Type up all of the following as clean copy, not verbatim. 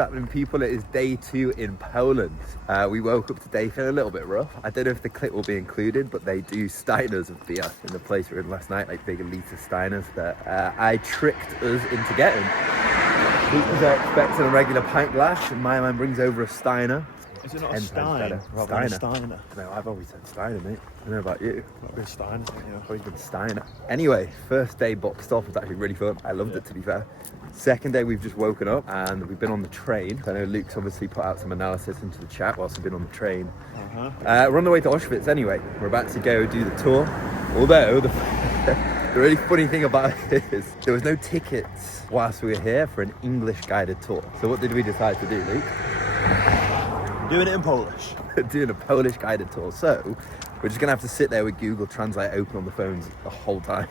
happening, people? It is day 2 in Poland. We woke up today feeling a little bit rough. I don't know if the clip will be included, but they do Steiners of beer in the place we were in last night, like big elite Steiners that I tricked us into getting. People are expecting a regular pint glass, and my man brings over a Steiner. Is it not a Stein? Steiner. No, I've always said Steiner, mate. I don't know about you. Not been Stein, I've always been Steiner. Anyway, first day boxed off was actually really fun. I loved it, to be fair. Second day, we've just woken up and we've been on the train. I know Luke's obviously put out some analysis into the chat whilst we've been on the train. We're on the way to Auschwitz anyway. We're about to go do the tour. Although, the really funny thing about it is there was no tickets whilst we were here for an English guided tour. So what did we decide to do, Luke? Doing it in Polish. Doing a Polish guided tour. So we're just gonna have to sit there with Google Translate open on the phones the whole time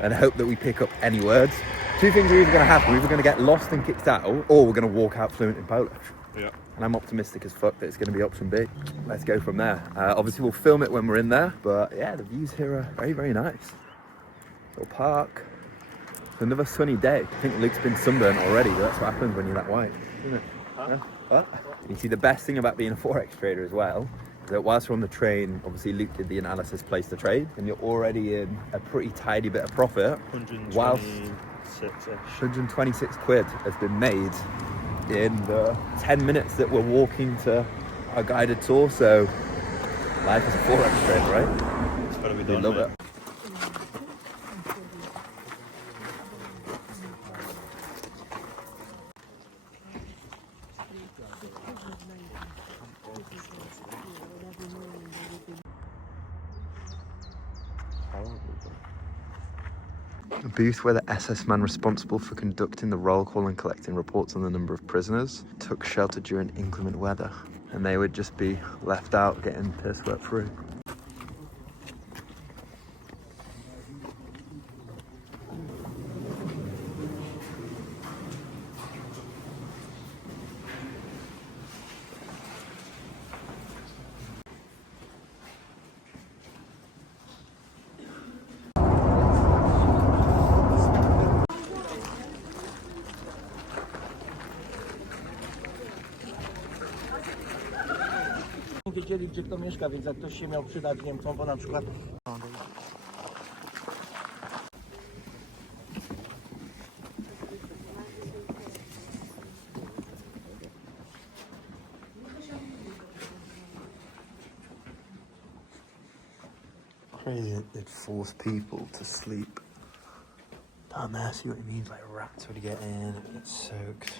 and hope that we pick up any words. Two things are either gonna happen. We're either gonna get lost and kicked out, or we're gonna walk out fluent in Polish. Yeah. And I'm optimistic as fuck that it's gonna be option B. Let's go from there. Obviously we'll film it when we're in there, but yeah, the views here are very, very nice. Little park. It's another sunny day. I think Luke's been sunburned already, but that's what happens when you're that white, isn't it? Huh? You see, the best thing about being a Forex trader as well is that whilst we're on the train, obviously Luke did the analysis, place the trade, and you're already in a pretty tidy bit of profit. 126 quid has been made in the 10 minutes that we're walking to our guided tour. So life as a Forex trader, right? It's gotta be done. We love it. A booth where the SS man responsible for conducting the roll call and collecting reports on the number of prisoners took shelter during inclement weather, and they would just be left out getting piss wet through. Wiedzieli, gdzie kto mieszka, więc jak ktoś się miał przydać Niemcom, bo na przykład... Crazy that they'd force people to sleep down there. See what it means, like rats would get in and get soaked.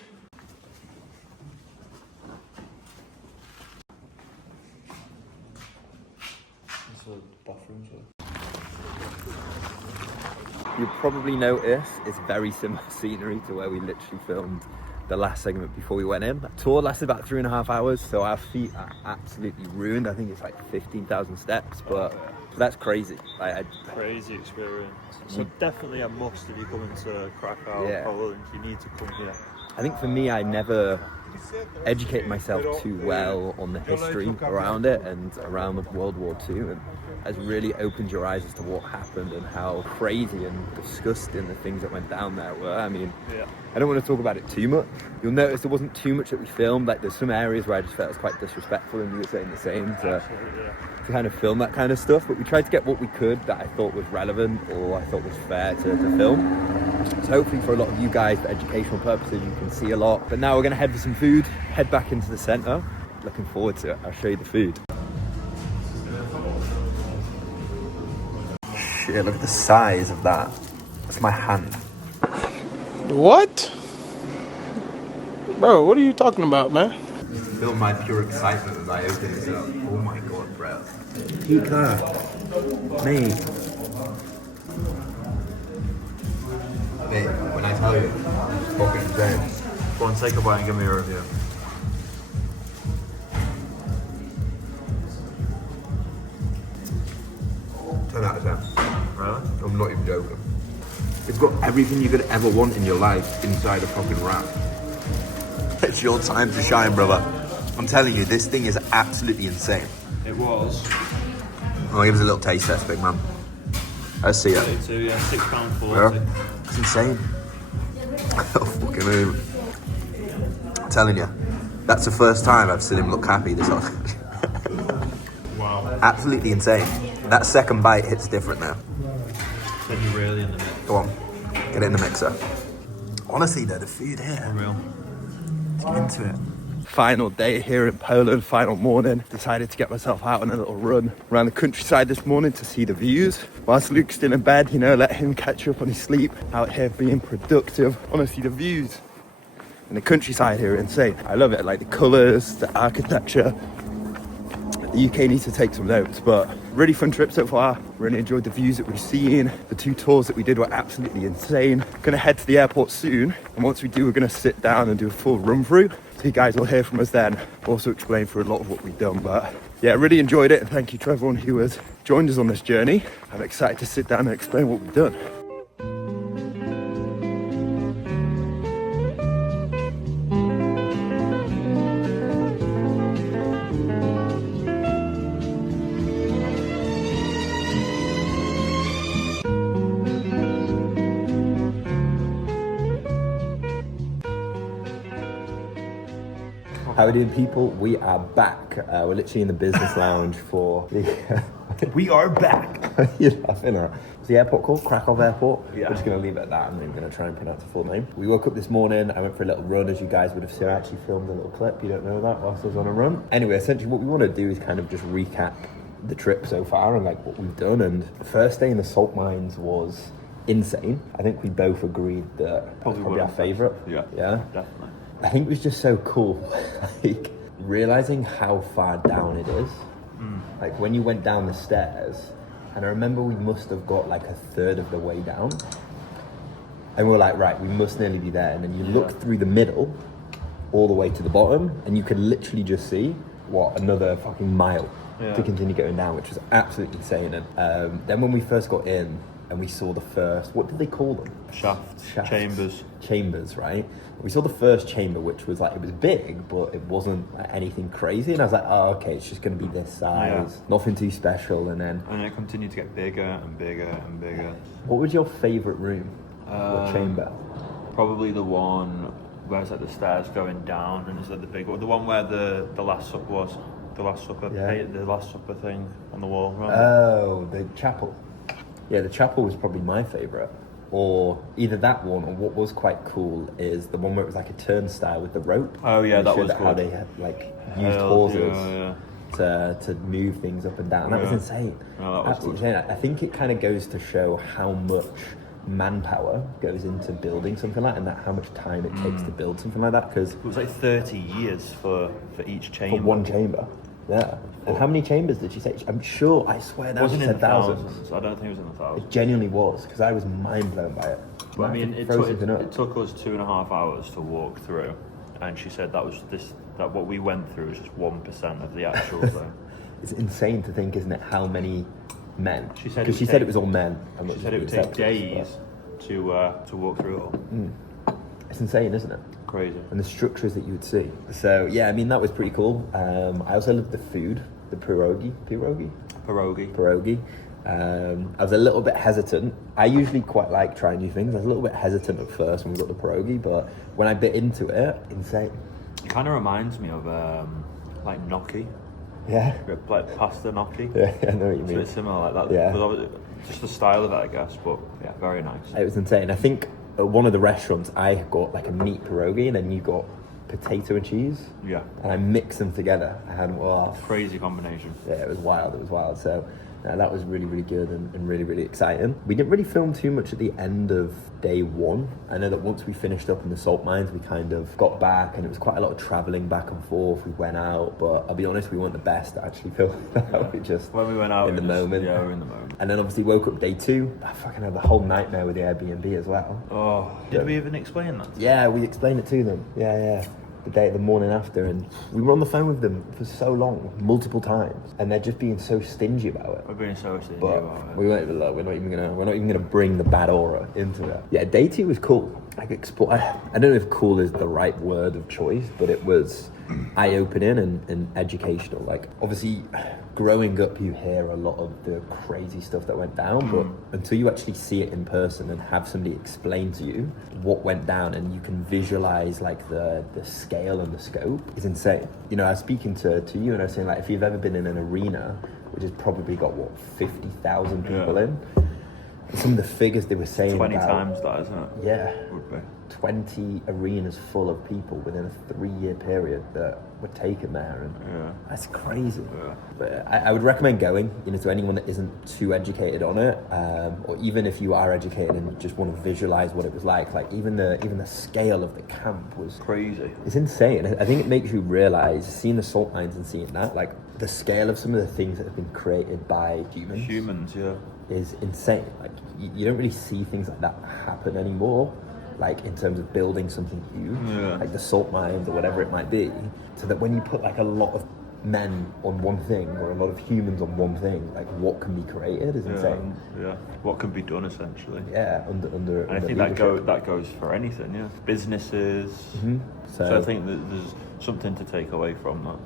You'll probably notice it's very similar scenery to where we literally filmed the last segment before we went in. That tour lasted about 3.5 hours, so our feet are absolutely ruined. I think it's like 15,000 steps, but that's crazy. Crazy experience. So definitely a must if you're coming to Krakow, Poland. You need to come here. I think for me, I never educated myself too well on the history around it and around World War II, and has really opened your eyes as to what happened and how crazy and disgusting the things that went down there were. I mean, I don't want to talk about it too much. You'll notice there wasn't too much that we filmed. Like, there's some areas where I just felt it was quite disrespectful, and you were saying the same to kind of film that kind of stuff. But we tried to get what we could that I thought was relevant or I thought was fair to film. So hopefully for a lot of you guys, for educational purposes, you can see a lot. But now we're going to head for some food, head back into the centre. Looking forward to it. I'll show you the food. Shit, look at the size of that. That's my hand. What? Bro, what are you talking about, man? Feel my pure excitement as I open this up. Oh my god, bro. Pika. Me. Mate, when I tell you, it's fucking insane. Go on, take a bite and give me a review. Ten out of 10. Really? I'm not even joking. It's got everything you could ever want in your life inside a fucking wrap. It's your time to shine, brother. I'm telling you, this thing is absolutely insane. It was. Oh, give us a little taste test, big man. Let's see it. 32, yeah, £6.40. Yeah. It's insane. Oh, fucking hell. I'm telling you, that's the first time I've seen him look happy this whole Wow. Absolutely insane. That second bite hits different now. Then you're really in the mix. Go on, get it in the mixer. Honestly though, the food here. Unreal. Get into it. Final day here in Poland, final morning. Decided to get myself out on a little run around the countryside this morning to see the views. Whilst Luke's still in bed, you know, let him catch up on his sleep. Out here being productive. Honestly, the views in the countryside here are insane. I love it, like the colours, the architecture. The UK needs to take some notes, but really fun trip so far. Really enjoyed the views that we've seen. The 2 tours that we did were absolutely insane. Gonna head to the airport soon, and once we do, we're gonna sit down and do a full run through. So you guys will hear from us then. Also explain through a lot of what we've done, but yeah, really enjoyed it, and thank you to everyone who has joined us on this journey. I'm excited to sit down and explain what we've done. How are we doing, people? We are back. We're literally in the business lounge for the... We are back. You're laughing at. What's the airport called? Kraków Airport? Yeah. We're just going to leave it at that, and then we're going to try and pronounce the full name. We woke up this morning. I went for a little run, as you guys would have seen. I actually filmed a little clip. You don't know that, whilst I was on a run. Anyway, essentially what we want to do is kind of just recap the trip so far and like what we've done. And the first day in the salt mines was insane. I think we both agreed that probably our favourite. Yeah, yeah, definitely. I think it was just so cool, like realizing how far down it is. Like when you went down the stairs, and I remember we must have got like a third of the way down, and we were like, right, we must nearly be there. And then you look through the middle, all the way to the bottom, and you could literally just see another fucking mile to continue going down, which was absolutely insane. And then when we first got in, and we saw the first, what do they call them? Shafts. Chambers, right? We saw the first chamber, which was like, it was big, but it wasn't like anything crazy. And I was like, oh, okay, it's just going to be this size. Nothing too special. And then it continued to get bigger and bigger and bigger. What was your favourite room? Or chamber? Probably the one where it's like the stairs going down, and it's like the big one. The one where the Last Supper was. The Last Supper, the Last Supper thing on the wall. Right? Oh, the chapel. Yeah, the chapel was probably my favourite. Or either that one, or what was quite cool is the one where it was like a turnstile with the rope. Oh yeah, that was how they had like used hawsers to move things up and down. That was insane. No, that was absolutely insane. I think it kind of goes to show how much manpower goes into building something like that, and that how much time it takes to build something like that. Because it was like 30 years for each chamber. For one chamber. Yeah. And how many chambers did she say? I'm sure, I swear now she said thousands. I don't think it was in the thousands. It genuinely was, because I was mind blown by it. But I mean, it took us 2.5 hours to walk through, and she said that what we went through was just 1% of the actual thing. It's insane to think, isn't it, how many men? She said it was all men. She said it would take days to walk through it all. It's insane, isn't it? Crazy. And the structures that you would see. So yeah, I mean, that was pretty cool. I also loved the food, the pierogi. I was a little bit hesitant. I usually quite like trying new things. I was a little bit hesitant at first when we got the pierogi, but when I bit into it, insane. It kind of reminds me of like gnocchi. Yeah. Like pasta gnocchi. Yeah, I know what you mean. It's similar like that. Yeah. Just the style of it, I guess. But yeah, very nice. It was insane. I think at one of the restaurants, I got like a meat pierogi, and then you got potato and cheese. Yeah. And I mixed them together. I had crazy combination. Yeah, it was wild. So that was really, really good and really, really exciting. We didn't really film too much at the end of day one. I know that once we finished up in the salt mines, we kind of got back, and it was quite a lot of traveling back and forth. We went out, but I'll be honest, we weren't the best at actually filming that. We just when we went out in the moment. Yeah, we were in the moment. And then obviously woke up day two. I fucking had the whole nightmare with the Airbnb as well. Oh, did we even explain that? Yeah, we explained it to them. Yeah. The morning after, and we were on the phone with them for so long, multiple times, and they're just being so stingy about it. We're being so stingy but about it. We're not even gonna bring the bad aura into it. Yeah, day two was cool. I don't know if cool is the right word of choice, but it was eye-opening and educational. Like, obviously, growing up, you hear a lot of the crazy stuff that went down, but until you actually see it in person and have somebody explain to you what went down, and you can visualize like the scale and the scope, is insane. You know, I was speaking to you, and I was saying, like, if you've ever been in an arena, which has probably got, what, 50,000 people in, some of the figures they were saying 20 about, times that, isn't it? Yeah. Would be. 20 arenas full of people within a 3-year period that were taken there, and that's crazy. But I would recommend going, you know, to anyone that isn't too educated on it, or even if you are educated and just want to visualize what it was like even the scale of the camp was crazy. It's insane. I think it makes you realize, seeing the salt mines and seeing that, like the scale of some of the things that have been created by humans is insane. Like you don't really see things like that happen anymore, like in terms of building something huge, like the salt mines or whatever it might be, so that when you put like a lot of men on one thing or a lot of humans on one thing, like what can be created is insane. What can be done essentially. Under and I think that goes for anything, businesses. So I think that there's something to take away from that.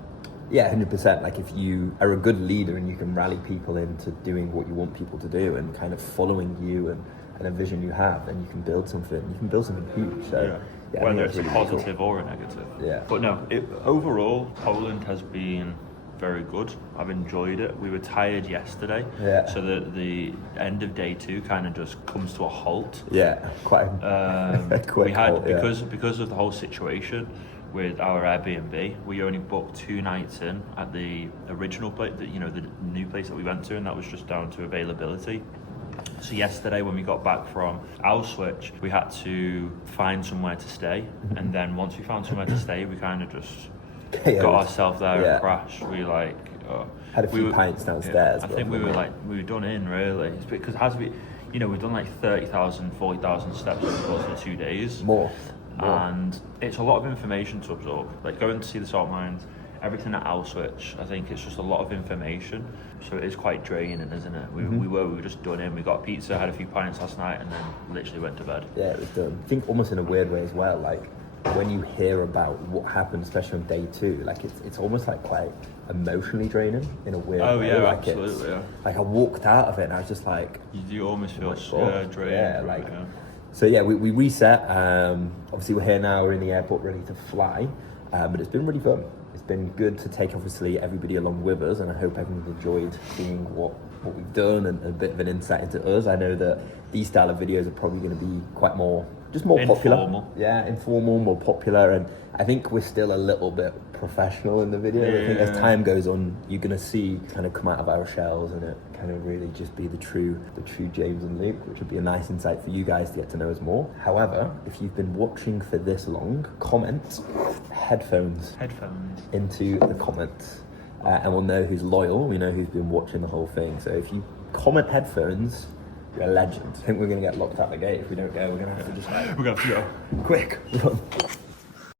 Yeah, 100%. Like if you are a good leader and you can rally people into doing what you want people to do and kind of following you and a vision you have, then you can build something. You can build something huge. So whether it's really positive or a negative. But no, overall, Poland has been very good. I've enjoyed it. We were tired yesterday, so the end of day 2 kind of just comes to a halt. Quite quick. We had halt, because of the whole situation with our Airbnb, we only booked 2 nights in at the original place, the new place that we went to, and that was just down to availability. So yesterday when we got back from Auschwitz, we had to find somewhere to stay, and then once we found somewhere to stay, we kind of just got ourselves there and crashed. We had a few pints downstairs. I think we were done in, really. It's because we've done like 30,000, 40,000 steps over the course of 2 days. More. And it's a lot of information to absorb. Like going to see the salt mines, everything at Auschwitz, I think it's just a lot of information. So it is quite draining, isn't it? We were just done in. We got pizza, had a few pints last night, and then literally went to bed. Yeah, it was done. I think almost in a weird way as well, like when you hear about what happened, especially on day 2, like it's almost like quite emotionally draining in a weird way. Oh yeah, like absolutely. Like I walked out of it and I was just like, you almost feel drained. Yeah, like. So yeah, we reset. Obviously we're here now, we're in the airport ready to fly, but it's been really fun. It's been good to take obviously everybody along with us, and I hope everyone's enjoyed seeing what we've done and a bit of an insight into us. I know that these style of videos are probably going to be quite more popular. Yeah, informal, more popular, and I think we're still a little bit professional in the video. I think as time goes on, you're going to see kind of come out of our shells and it kind of really just be the true James and Luke, which would be a nice insight for you guys to get to know us more. However, if you've been watching for this long, comment headphones into the comments, and we'll know who's loyal. We know who's been watching the whole thing. So if you comment headphones, you're a legend. I think we're going to get locked out the gate if we don't go. We're going to have to just we're going to have to go quick. Run.